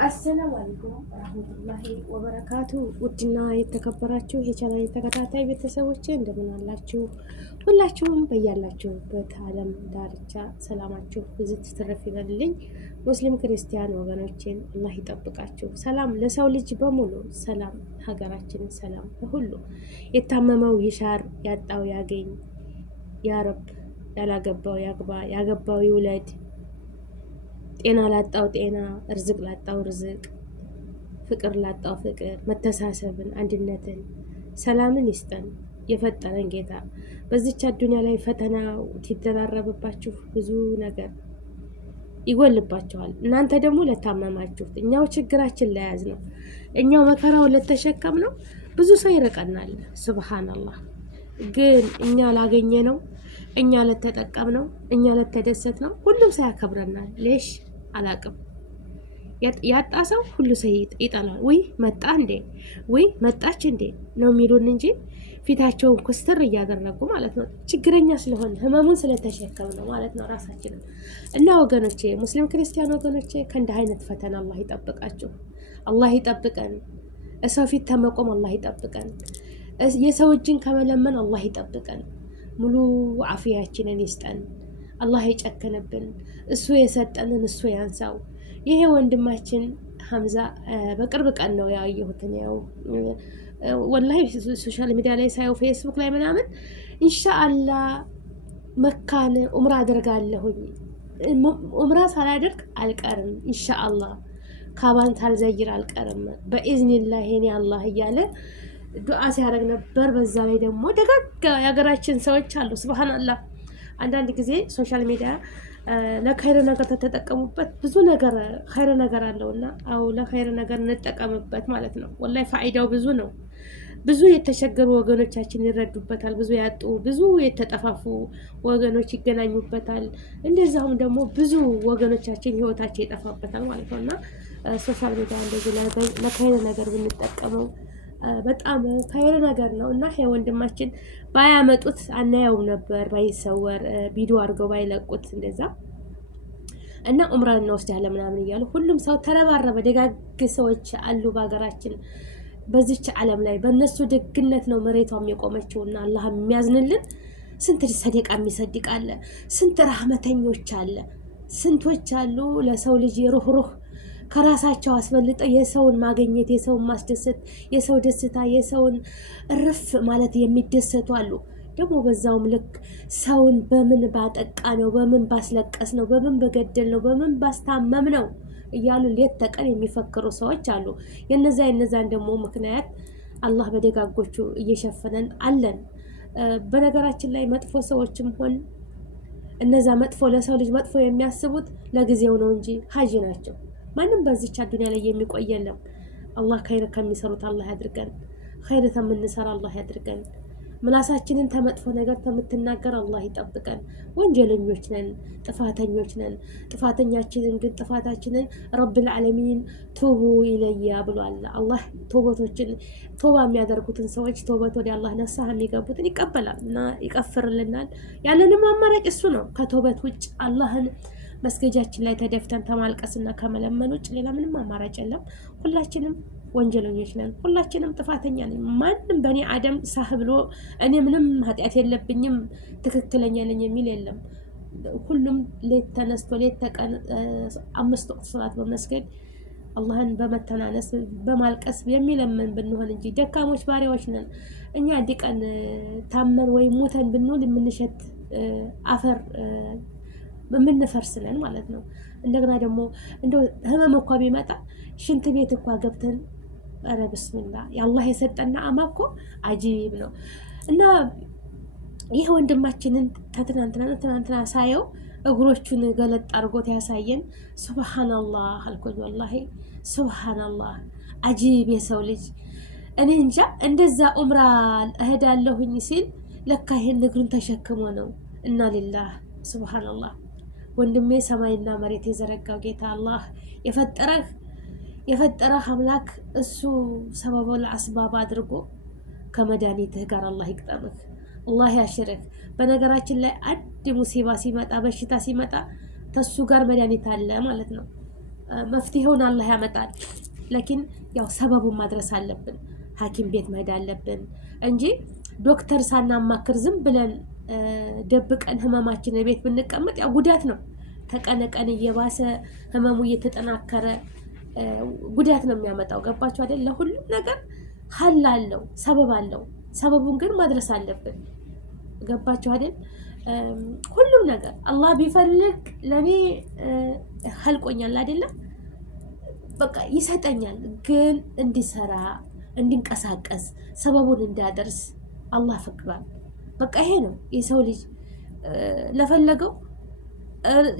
አሰላሙ አለይኩም ወራህመቱላሂ ወበረካቱ። ውድና የተከበራችሁ የቻናሌ ተከታታይ ቤተሰቦቼ እንደምን አላችሁ? ሁላችሁም በያላችሁበት ዓለም ዳርቻ ሰላማችሁ ብዝት ትርፍ ይበልልኝ። ሙስሊም ክርስቲያን ወገኖቼን አላህ ይጠብቃችሁ። ሰላም ለሰው ልጅ በሙሉ፣ ሰላም ሀገራችንን፣ ሰላም ለሁሉ። የታመመው ይሻር፣ ያጣው ያገኝ። ያ ረብ ያላገባው ያግባ፣ ያገባው ይውለድ። ጤና ላጣው ጤና፣ ርዝቅ ላጣው ርዝቅ፣ ፍቅር ላጣው ፍቅር፣ መተሳሰብን፣ አንድነትን፣ ሰላምን ይስጠን የፈጠረን ጌታ። በዚች አዱንያ ላይ ፈተና ሲደራረብባችሁ ብዙ ነገር ይጎልባችኋል። እናንተ ደግሞ ለታመማችሁት፣ እኛው ችግራችን ለያዝ ነው፣ እኛው መከራውን ለተሸከም ነው። ብዙ ሰው ይርቀናል። ሱብሃንአላህ። ግን እኛ ላገኘ ነው፣ እኛ ለተጠቀም ነው፣ እኛ ለተደሰት ነው፣ ሁሉም ሰው ያከብረናል። ሌሽ አላቅም። ያጣ ሰው ሁሉ ሰው ይጠላል። ወይ መጣ እንዴ፣ ወይ መጣች እንዴ ነው የሚሉን እንጂ ፊታቸውን ኩስትር እያደረጉ ማለት ነው። ችግረኛ ስለሆነ ህመሙን ስለተሸከም ነው ማለት ነው ራሳችንን። እና ወገኖቼ፣ ሙስሊም ክርስቲያን ወገኖቼ፣ ከእንዲህ አይነት ፈተና አላህ ይጠብቃችሁ፣ አላህ ይጠብቀን። ሰው ፊት ተመቆም አላህ ይጠብቀን። የሰው እጅን ከመለመን አላህ ይጠብቀን። ሙሉ አፍያችንን ይስጠን። አላህ ይጨከንብን። እሱ የሰጠንን እሱ ያንሳው። ይሄ ወንድማችን ሀምዛ በቅርብ ቀን ነው ያየሁትን። ያው ወላሂ ሶሻል ሚዲያ ላይ ሳየው ፌስቡክ ላይ ምናምን ኢንሻአላህ መካን ኡምራ አደርጋለሁኝ፣ ኡምራ ሳላደርግ አልቀርም፣ ኢንሻአላህ ካባን ሳልዘይር አልቀርም በኢዝኒላህ የኔ አላህ እያለ ዱዓ ሲያደርግ ነበር። በዛ ላይ ደግሞ ደጋግ የሀገራችን ሰዎች አሉ። ሱብሃንአላህ። አንዳንድ ጊዜ ሶሻል ሚዲያ ለኸይር ነገር ተጠቀሙበት ብዙ ነገር ኸይር ነገር አለውና፣ አው ለኸይር ነገር እንጠቀምበት ማለት ነው። ወላሂ ፋይዳው ብዙ ነው። ብዙ የተቸገሩ ወገኖቻችን ይረዱበታል። ብዙ ያጡ፣ ብዙ የተጠፋፉ ወገኖች ይገናኙበታል። እንደዛውም ደግሞ ብዙ ወገኖቻችን ህይወታቸው ይጠፋበታል ማለት ነውና ሶሻል ሚዲያ እንደዚህ ለኸይር ነገር ብንጠቀመው በጣም ኸይር ነገር ነው። እና ይሄ ወንድማችን ባያመጡት አናየውም ነበር፣ ባይሰወር ቪዲዮ አድርገው ባይለቁት እንደዛ እና ኡምራ እንወስዳለን ምናምን እያሉ ሁሉም ሰው ተረባረበ። ደጋግ ሰዎች አሉ በሀገራችን በዚች ዓለም ላይ። በእነሱ ደግነት ነው መሬቷም የቆመችው እና አላህ የሚያዝንልን። ስንት ሰደቃ የሚሰድቅ አለ፣ ስንት ረህመተኞች አለ፣ ስንቶች አሉ ለሰው ልጅ ሩህሩህ ከራሳቸው አስበልጠው የሰውን ማገኘት፣ የሰውን ማስደሰት፣ የሰው ደስታ፣ የሰውን እርፍ ማለት የሚደሰቱ አሉ። ደግሞ በዛውም ልክ ሰውን በምን ባጠቃ ነው፣ በምን ባስለቀስ ነው፣ በምን በገደል ነው፣ በምን ባስታመም ነው እያሉ ሌት ተቀን የሚፈክሩ ሰዎች አሉ። የነዛን ደግሞ ምክንያት አላህ በደጋጎቹ እየሸፈነን አለን። በነገራችን ላይ መጥፎ ሰዎችም ሆን እነዛ መጥፎ ለሰው ልጅ መጥፎ የሚያስቡት ለጊዜው ነው እንጂ ሀጂ ናቸው። ማንም በዚች አዱንያ ላይ የሚቆይ የለም። አላህ ኸይር ከሚሰሩት አላህ ያድርገን። ኸይር ተምንሰራ አላህ ያድርገን። ምላሳችንን ተመጥፎ ነገር ተምትናገር አላህ ይጠብቀን። ወንጀለኞች ነን፣ ጥፋተኞች ነን። ጥፋተኛችንን ግን ጥፋታችንን ረብል ዓለሚን ቱቡ ኢለያ ብሏል አላህ። ቶባ የሚያደርጉትን ሰዎች ቶበት ወደ አላህ ነሳህ የሚገቡትን ይቀበላል እና ይቀፍርልናል። ያለንም አማራጭ እሱ ነው። ከቶበት ውጭ አላህን መስገጃችን ላይ ተደፍተን ተማልቀስና ከመለመን ውጭ ሌላ ምንም አማራጭ የለም። ሁላችንም ወንጀለኞች ነን፣ ሁላችንም ጥፋተኛ ነን። ማንም በእኔ አደም ሳህ ብሎ እኔ ምንም ኃጢአት የለብኝም ትክክለኛ ነኝ የሚል የለም። ሁሉም ሌት ተነስቶ ሌት ተቀን 5 ወቅት ሰላት በመስገድ አላህን በመተናነስ በማልቀስ የሚለምን ብንሆን እንጂ ደካሞች ባሪያዎች ነን። እኛ አንድ ቀን ታመን ወይም ሙተን ብንውል የምንሸት አፈር የምንፈርስነን ማለት ነው። እንደገና ደግሞ እንደው ህመም እንኳ ቢመጣ ሽንት ቤት እንኳ ገብተን ኧረ ብስምላ የአላህ የሰጠና አማ እኮ አጂብ ነው። እና ይህ ወንድማችንን ትናንትና ሳየው እግሮቹን ገለጥ አድርጎት ያሳየን። ሱብሃንአላህ አልኩኝ ወላሂ ሱብሃንአላህ። አጂብ የሰው ልጅ። እኔ እንጃ እንደዛ ኡምራ እሄዳለሁኝ ሲል ለካ ይሄን እግሩን ተሸክሞ ነው። እና ሊላህ ሱብሃንአላህ። ወንድሜ ሰማይና መሬት የዘረጋው ጌታ አላህ የፈጠረህ አምላክ እሱ ሰበበል አስባብ አድርጎ ከመድኃኒትህ ጋር አላህ ይቅጠምህ፣ አላህ ያሽርህ። በነገራችን ላይ አንድ ሙሲባ ሲመጣ፣ በሽታ ሲመጣ ተሱ ጋር መድኃኒት አለ ማለት ነው። መፍትሄውን አላህ ያመጣል። ለኪን ያው ሰበቡን ማድረስ አለብን። ሐኪም ቤት መሄድ አለብን እንጂ ዶክተር ሳናማክር ዝም ብለን ደብቀን ህመማችን ቤት ብንቀመጥ ያው ጉዳት ነው። ተቀነቀን እየባሰ ህመሙ እየተጠናከረ ጉዳት ነው የሚያመጣው። ገባችሁ አይደል? ለሁሉም ነገር ሀል አለው፣ ሰበብ አለው። ሰበቡን ግን ማድረስ አለብን። ገባችሁ አይደል? ሁሉም ነገር አላህ ቢፈልግ ለኔ ሀልቆኛል አይደለም በቃ ይሰጠኛል። ግን እንዲሰራ እንዲንቀሳቀስ ሰበቡን እንዳደርስ አላህ ፈቅዷል። በቃ ይሄ ነው የሰው ልጅ ለፈለገው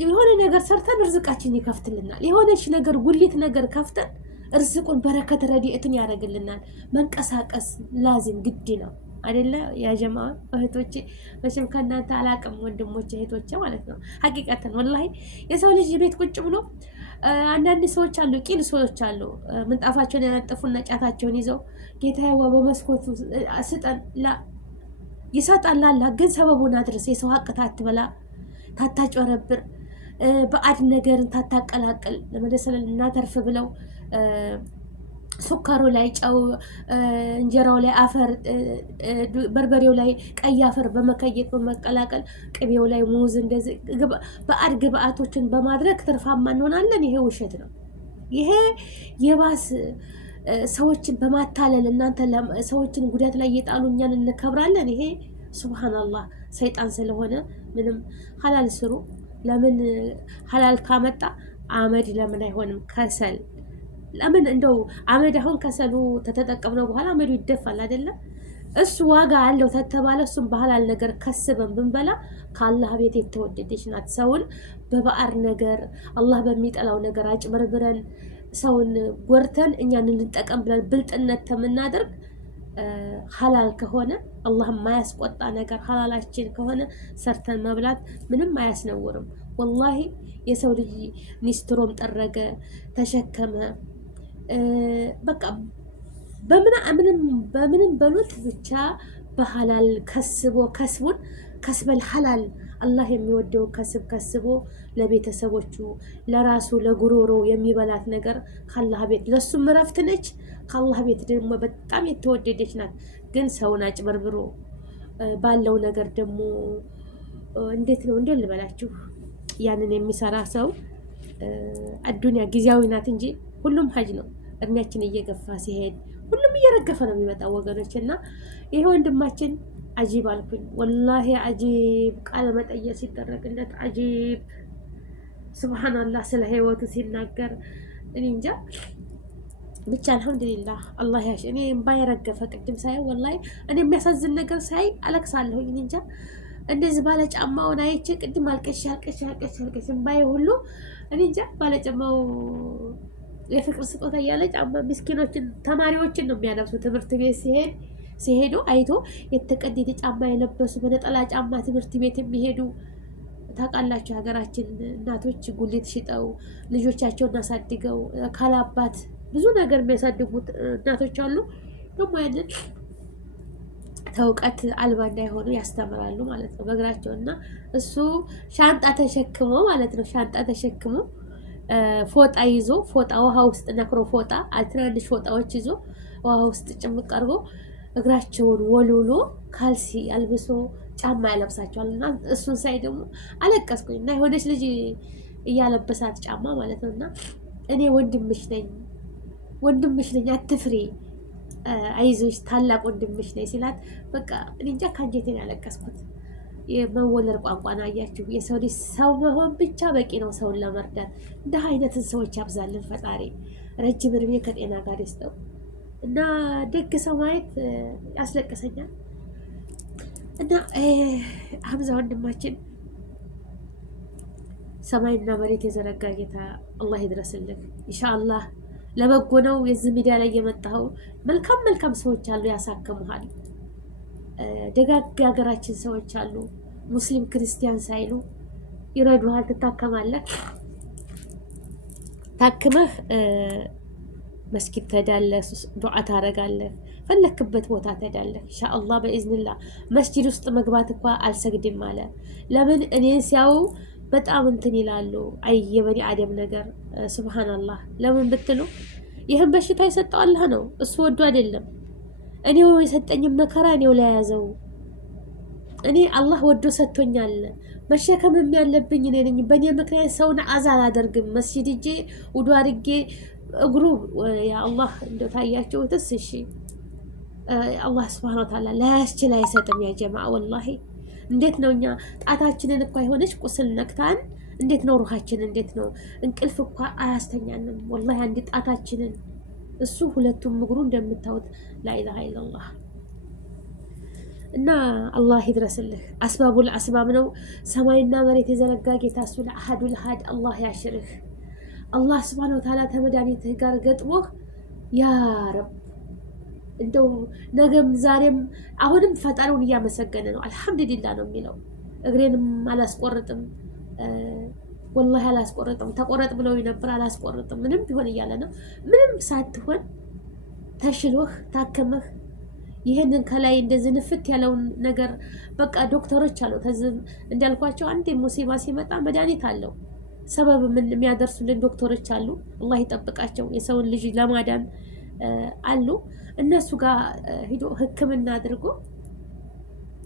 የሆነ ነገር ሰርተን ርዝቃችን ይከፍትልናል። የሆነች ነገር ጉሊት ነገር ከፍተን ርዝቁን በረከት ረዲኤትን ያደርግልናል። መንቀሳቀስ ላዚም ግድ ነው አይደለ? ያ ጀማ እህቶቼ፣ መቼም ከእናንተ አላቅም ወንድሞቼ እህቶቼ ማለት ነው። ሀቂቀተን ወላሂ የሰው ልጅ ቤት ቁጭ ብሎ አንዳንድ ሰዎች አሉ፣ ቂል ሰዎች አሉ። ምንጣፋቸውን ያነጠፉና ጫታቸውን ይዘው ጌታዬዋ በመስኮቱ ስጠን ይሰጣል አላህ። ግን ሰበቡን አድርስ። የሰው ሀቅ ታትበላ፣ ታታጨረብር፣ በአድ ነገርን ታታቀላቅል። ለመደሰለ እናተርፍ ብለው ሱካሩ ላይ ጨው፣ እንጀራው ላይ አፈር፣ በርበሬው ላይ ቀይ አፈር በመከየት በመቀላቀል ቅቤው ላይ ሙዝ፣ እንደዚህ በአድ ግብአቶችን በማድረግ ትርፋማ እንሆናለን። ይሄ ውሸት ነው። ይሄ የባስ ሰዎችን በማታለል እናንተ ሰዎችን ጉዳት ላይ እየጣሉ እኛን እንከብራለን። ይሄ ሱብሃንአላህ ሰይጣን ስለሆነ ምንም ሀላል ስሩ። ለምን ሀላል ካመጣ አመድ ለምን አይሆንም? ከሰል ለምን እንደው አመድ አሁን ከሰሉ ተተጠቀምነው በኋላ አመዱ ይደፋል አይደለም? እሱ ዋጋ አለው ተተባለ እሱም በሐላል ነገር ከስበን ብንበላ ከአላህ ቤት የተወደደች ናት። ሰውን በባዕር ነገር አላህ በሚጠላው ነገር አጭበርብረን ሰውን ጎርተን እኛን እንጠቀም ብለን ብልጥነት ተምናደርግ ሐላል ከሆነ አላህ የማያስቆጣ ነገር ሐላላችን ከሆነ ሰርተን መብላት ምንም አያስነውርም። ወላሂ የሰው ልጅ ኒስትሮም ጠረገ ተሸከመ በቃ በምንም በሉት ብቻ በሐላል ከስቡን ከስበል ሐላል አላህ የሚወደው ከስቦ ለቤተሰቦቹ ለራሱ ለጉሮሮ የሚበላት ነገር ከአላህ ቤት ለሱም እረፍት ነች። ከአላህ ቤት ደግሞ በጣም የተወደደች ናት። ግን ሰውን አጭበርብሮ ባለው ነገር ደግሞ እንዴት ነው እንዴ ልበላችሁ፣ ያንን የሚሰራ ሰው አዱንያ ጊዜያዊ ናት እንጂ ሁሉም ሀጅ ነው። እድሜያችን እየገፋ ሲሄድ ሁሉም እየረገፈ ነው የሚመጣው ወገኖች። እና ይሄ ወንድማችን አጂብ አልኩኝ ወላሂ አጂብ፣ ቃለ መጠየቅ ሲደረግለት አጂብ፣ ሱብሃንአላህ ስለ ህይወቱ ሲናገር እኔ እንጃ ብቻ አልሐምዱሊላህ አላህ ያሽ። እኔ እምባዬ ረገፈ ቅድም ሳይ ወላሂ እኔ የሚያሳዝን ነገር ሳይ አለቅሳለሁ። እኔ እንጃ እንደዚህ ባለ ጫማውን አይቼ ቅድም አልቀሽ እምባዬ ሁሉ እኔ እንጃ ባለ ጫማው የፍቅር ስጦታ እያለ ጫማ ምስኪኖችን ተማሪዎችን ነው የሚያለብሱ። ትምህርት ቤት ሲሄዱ አይቶ የተቀደደ ጫማ የለበሱ በነጠላ ጫማ ትምህርት ቤት የሚሄዱ ታውቃላችሁ። ሀገራችን እናቶች ጉሊት ሽጠው ልጆቻቸውን አሳድገው ካላባት ብዙ ነገር የሚያሳድጉት እናቶች አሉ። ደግሞ ያንን ተውቀት አልባ እንዳይሆኑ ያስተምራሉ ማለት ነው በእግራቸው። እና እሱ ሻንጣ ተሸክሞ ማለት ነው ሻንጣ ተሸክሞ ፎጣ ይዞ ፎጣ ውሃ ውስጥ ነክሮ ፎጣ ትናንሽ ፎጣዎች ይዞ ውሃ ውስጥ ጭምቅ ቀርቦ እግራቸውን ወልውሎ ካልሲ አልብሶ ጫማ ያለብሳቸዋል። እና እሱን ሳይ ደግሞ አለቀስኩኝ። እና የሆነች ልጅ እያለበሳት ጫማ ማለት ነው። እና እኔ ወንድምሽ ነኝ አትፍሪ፣ አይዞሽ ታላቅ ወንድምሽ ነኝ ሲላት በቃ እኔ እንጃ ከአንጀቴን ያለቀስኩት። የመወለድ ቋንቋ ነው። አያችሁ፣ የሰው ልጅ ሰው መሆን ብቻ በቂ ነው ሰውን ለመርዳት። እንደ አይነትን ሰዎች ያብዛልን ፈጣሪ፣ ረጅም እድሜ ከጤና ጋር ይስጠው። እና ደግ ሰው ማየት ያስለቅሰኛል። እና ሀምዛ ወንድማችን ሰማይና መሬት የዘረጋ ጌታ አላህ ይድረስልህ ኢንሻአላህ። ለበጎ ነው የዚህ ሚዲያ ላይ የመጣኸው። መልካም ሰዎች አሉ ያሳክሙሃል። ደጋግ ሀገራችን ሰዎች አሉ ሙስሊም ክርስቲያን ሳይሉ ይረዱሃል። ትታከማለህ። ታክመህ መስጊድ ትሄዳለህ፣ ዱዓ ታደርጋለህ፣ ፈለክበት ቦታ ትሄዳለህ። ኢንሻአላህ በኢዝኒላህ መስጂድ ውስጥ መግባት እንኳ አልሰግድም አለ። ለምን እኔን ሲያው በጣም እንትን ይላሉ። አይ የበኒ አደም ነገር ሱብሃንአላህ። ለምን ብትሉ ይህን በሽታ የሰጠው አላህ ነው፣ እሱ ወዶ አይደለም። እኔው የሰጠኝም መከራ እኔው ላይ ያዘው። እኔ አላህ ወዶ ሰጥቶኛል። መሸከምም ያለብኝ እኔ ነኝ። በእኔ ምክንያት ሰውን አዛ አላደርግም። መስጂድ ሂጄ ውዱ አድርጌ እግሩ ያ አላህ እንደው ታያችሁትስ። እሺ አላህ ሱብሃነሁ ወተዓላ ላያስችል አይሰጥም። ያ ጀማዓ ወላሂ እንዴት ነው እኛ ጣታችንን እኮ የሆነች ቁስል ነክታን እንዴት ነው ሩሃችን? እንዴት ነው እንቅልፍ እኮ አያስተኛንም ወላሂ አንድ ጣታችንን። እሱ ሁለቱም እግሩ እንደምታዩት ላኢላሃ ኢለላህ። እና አላህ ይድረስልህ። አስባቡል አስባብ ነው። ሰማይና መሬት የዘረጋ ጌታ እሱ ለአሐዱል አሐድ አላህ ያሽርህ። አላህ ሱብሃነሁ ወተዓላ ተመድኃኒትህ ጋር ገጥሞህ ያ ረብ እንደው ነገም ዛሬም አሁንም ፈጣሪውን እያመሰገነ ነው። አልሐምዱሊላህ ነው የሚለው። እግሬንም አላስቆርጥም ወላሂ አላስቆርጥም። ተቆረጥ ብለው ነበር አላስቆርጥም። ምንም ቢሆን እያለ ነው። ምንም ሳትሆን ተሽሎህ ታከመህ ይሄንን ከላይ እንደዚህ ንፍት ያለውን ነገር በቃ ዶክተሮች አሉ። ተዝም እንዳልኳቸው አንዴ ሙሲባ ሲመጣ መድኃኒት አለው። ሰበብ ምን የሚያደርሱልን ዶክተሮች አሉ። አላህ ይጠብቃቸው። የሰውን ልጅ ለማዳን አሉ። እነሱ ጋር ሂዶ ሕክምና አድርጎ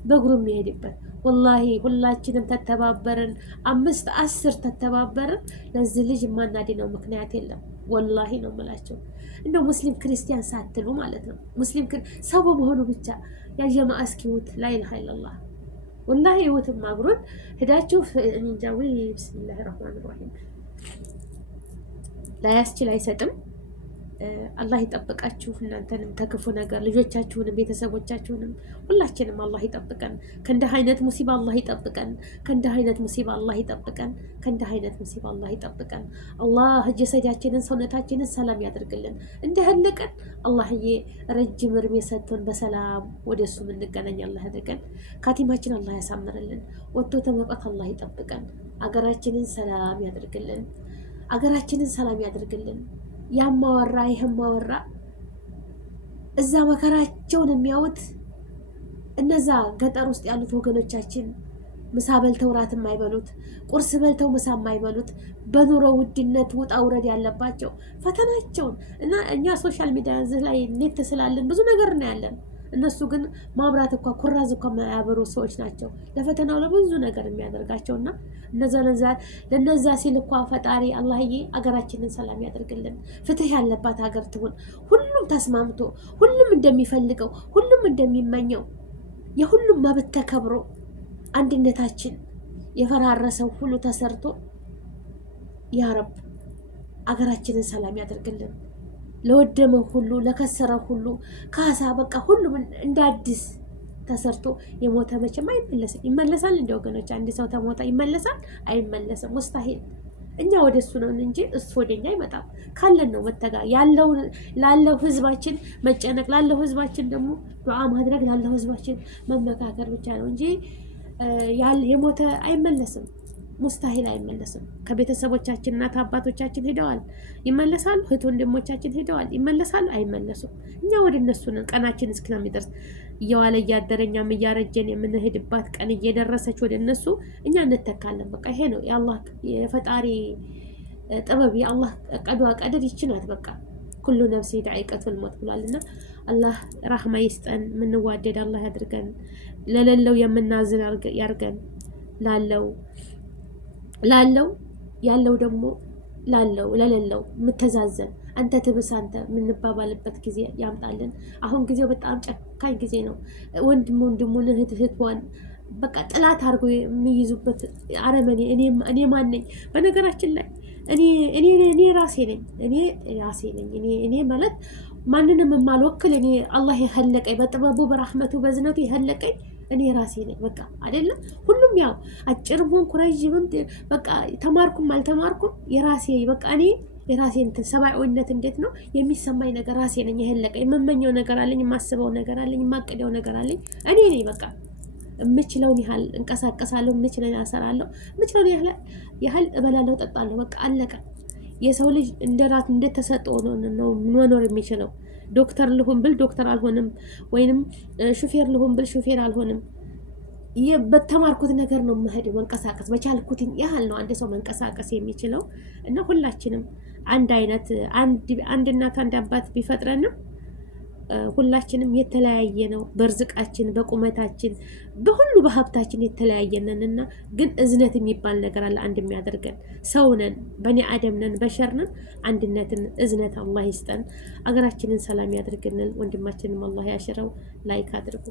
በእግሩ የሚሄድበት ወላሂ ሁላችንም ተተባበርን 5-10 ተተባበርን ለዚህ ልጅ የማናድነው ምክንያት የለም። ወላሂ ነው የምላቸው። እንደው ሙስሊም ክርስቲያን ሳትሉ ማለት ነው። ሙስሊም ሰው በመሆኑ ብቻ ያ ጀማዓ እስኪውት ላኢላሃ ኢለላህ ወላሂ ይውትም አብሮን ሄዳችሁ እንጃዊ ቢስሚላሂር ረህማኒር ረሂም ላያስችል አይሰጥም። አላህ ይጠብቃችሁ እናንተንም ተክፉ ነገር ልጆቻችሁንም ቤተሰቦቻችሁንም ሁላችንም አላህ ይጠብቀን። ከእንዲህ አይነት ሙሲባ አላህ ይጠብቀን። ከእንዲህ አይነት ሙሲባ አላህ ይጠብቀን። ከእንዲህ አይነት ሙሲባ አላህ ይጠብቀን። አላህ ጀሰዳችንን ሰውነታችንን ሰላም ያደርግልን። እንደህልቀን አላህዬ ረጅም እድሜ ሰጥቶን በሰላም ወደሱ እንገናኝ አላህ ያድርገን። ካቲማችን አላህ ያሳምርልን። ወጥቶ ተመቅረት አላህ ይጠብቀን። አገራችንን ሰላም ያደርግልን። አገራችንን ሰላም ያደርግልን። ያማወራ ይህማወራ እዛ መከራቸውን የሚያዩት እነዛ ገጠር ውስጥ ያሉት ወገኖቻችን ምሳ በልተው ራት የማይበሉት ቁርስ በልተው ምሳ የማይበሉት በኑሮ ውድነት ውጣ ውረድ ያለባቸው ፈተናቸውን እና እኛ ሶሻል ሚዲያ እዚህ ላይ ኔት ስላለን ብዙ ነገር እናያለን። እነሱ ግን ማብራት እንኳ ኩራዝ እንኳ የማያበሩ ሰዎች ናቸው። ለፈተናው ለብዙ ነገር የሚያደርጋቸውና ለነዛ ሲል እንኳ ፈጣሪ አላህዬ አገራችንን ሰላም ያደርግልን። ፍትህ ያለባት ሀገር ትሁን። ሁሉም ተስማምቶ ሁሉም እንደሚፈልገው ሁሉም እንደሚመኘው የሁሉም መብት ተከብሮ አንድነታችን የፈራረሰው ሁሉ ተሰርቶ ያ ረብ አገራችንን ሰላም ያደርግልን። ለወደመው ሁሉ ለከሰረው ሁሉ ካሳ በቃ ሁሉም እንደ አዲስ ተሰርቶ የሞተ መቼም አይመለስም። ይመለሳል እንደ ወገኖች አንድ ሰው ተሞታ ይመለሳል? አይመለስም። ሙስታሂል። እኛ ወደ እሱ ነው እንጂ እሱ ወደኛ አይመጣም። ካለን ነው መተጋ ያለው ላለው ህዝባችን መጨነቅ ላለው ህዝባችን ደግሞ ዱዓ ማድረግ ላለው ህዝባችን መመካከር ብቻ ነው እንጂ የሞተ አይመለስም። ሙስታሂል አይመለስም። ከቤተሰቦቻችን እናት አባቶቻችን ሄደዋል፣ ይመለሳሉ። እህት ወንድሞቻችን ሄደዋል፣ ይመለሳሉ፣ አይመለሱም። እኛ ወደ እነሱ ነን። ቀናችን እስከሚደርስ እየዋለ እያደረ እኛም እያረጀን የምንሄድባት ቀን እየደረሰች ወደ እነሱ እኛ እንተካለን። በቃ ይሄ ነው የአላህ የፈጣሪ ጥበብ፣ የአላህ ቀዷ ቀደር ይችናት። በቃ ኩሉ ነፍሲ ዳኢቀቱል ሞት ብሏልና አላህ ራህማ ይስጠን። የምንዋደድ አላህ ያድርገን። ለሌለው የምናዝን ያርገን። ላለው ያለው ደግሞ ላለው ለሌለው የምተዛዘን አንተ ትብስ አንተ የምንባባልበት ጊዜ ያምጣልን። አሁን ጊዜው በጣም ጨካኝ ጊዜ ነው። ወንድሙን እህቷን በቃ ጥላት አድርጎ የሚይዙበት አረመኔ። እኔ ማን ነኝ? በነገራችን ላይ እኔ ራሴ ነኝ። እኔ ማለት ማንንም የማልወክል እኔ አላህ የኸለቀኝ በጥበቡ በራህመቱ በዝነቱ የኸለቀኝ እኔ ራሴ ነኝ። በቃ አይደለም ሁሉም ያው አጭርም ሆንኩ ረጅምም በቃ ተማርኩም አልተማርኩም የራሴ በቃ እኔ የራሴ እንትን ሰብአዊነት እንዴት ነው የሚሰማኝ ነገር ራሴ ነኝ የኸለቀኝ። የምመኘው ነገር አለኝ፣ የማስበው ነገር አለኝ፣ የማቅደው ነገር አለኝ። እኔ ነኝ በቃ የምችለውን ያህል እንቀሳቀሳለሁ፣ የምችለውን ያሰራለሁ፣ የምችለውን ያህል እበላለሁ፣ ጠጣለሁ። በቃ አለቀ። የሰው ልጅ እንደራት እንደተሰጠው ነው መኖር የሚችለው። ዶክተር ልሁን ብል ዶክተር አልሆንም፣ ወይንም ሹፌር ልሁን ብል ሹፌር አልሆንም። በተማርኩት ነገር ነው የምሄደው። መንቀሳቀስ በቻልኩት ያህል ነው አንድ ሰው መንቀሳቀስ የሚችለው እና ሁላችንም አንድ አይነት አንድ እናት አንድ አባት ቢፈጥረንም ሁላችንም የተለያየ ነው። በርዝቃችን፣ በቁመታችን፣ በሁሉ በሀብታችን የተለያየነን እና ግን እዝነት የሚባል ነገር አለ አንድ የሚያደርገን ሰውነን፣ በኒ አደም ነን፣ በሸር ነን። አንድነትን እዝነት አላህ ይስጠን። አገራችንን ሰላም ያድርግልን። ወንድማችንም አላህ ያሽረው። ላይክ አድርጉ።